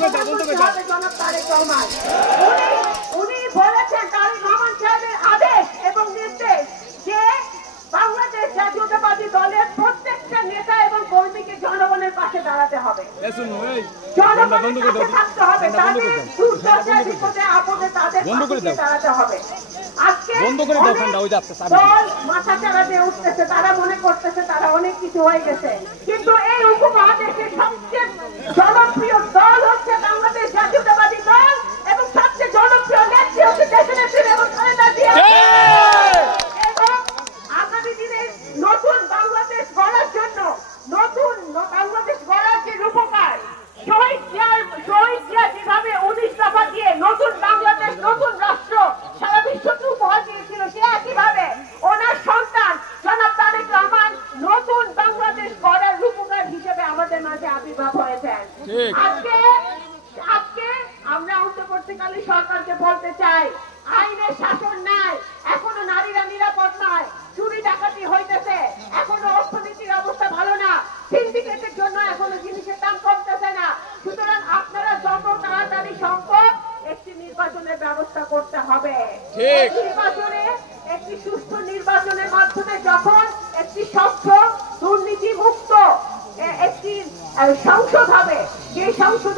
জনাব তারেক রহমান উনি বলেছেন তারেক রহমান সাহেবের আদেশ এবং নির্দেশ যে বাংলাদেশ জাতীয়তাবাদী দলের প্রত্যেকটা নেতা এবং কর্মীকে জনগণের পাশে দাঁড়াতে হবে, জনগণের পাশে থাকতে হবে, তাদের দুর্দশায় বিপদে আপদে তাদের পাশে দাঁড়াতে হবে। আজকে দল মাথা চারা দিয়ে উঠতেছে, তারা মনে করতেছে তারা অনেক কিছু হয়ে গেছে, কিন্তু এই উপমহাদেশের সবচেয়ে জনপ্রিয় দল হচ্ছে বাংলাদেশ জাতীয়তাবাদী দল এবং সবচেয়ে জনপ্রিয় নেত্রী হচ্ছে দেশনেত্রী বেগম খালেদা জিয়া। এবং আগামী দিনে নতুন বাংলাদেশ গড়ার জন্য, নতুন বাংলাদেশ গড়ার যে রূপকার শহীদ জিয়া যেভাবে 19 দফা দিয়ে নতুন বাংলাদেশ, নতুন রাষ্ট্র সারা বিশ্বকে উপহার দিয়েছিল, সে একইভাবে ওনার সন্তান জনাব তারেক রহমান নতুন বাংলাদেশ গড়ার রূপকার হিসেবে আমাদের মাঝে আবির্ভাব হয়েছেন। আজকে আমরা অন্তর্বর্তীকালীন সরকারকে বলতে চাই, আইনের শাসন নাই, এখনো নারীরা নিরাপদ নয়, চুরি ডাকাতি হইতেছে, এখনো অর্থনীতির অবস্থা ভালো না, সিন্ডিকেটের জন্য এখনো জিনিসের দাম কমতেছে না। সুতরাং আপনারা যত তাড়াতাড়ি সম্ভব একটি নির্বাচনের ব্যবস্থা করতে হবে। নির্বাচনে একটি সুষ্ঠু নির্বাচনের মাধ্যমে যখন একটি স্বচ্ছ দুর্নীতি মুক্ত একটি সংসদ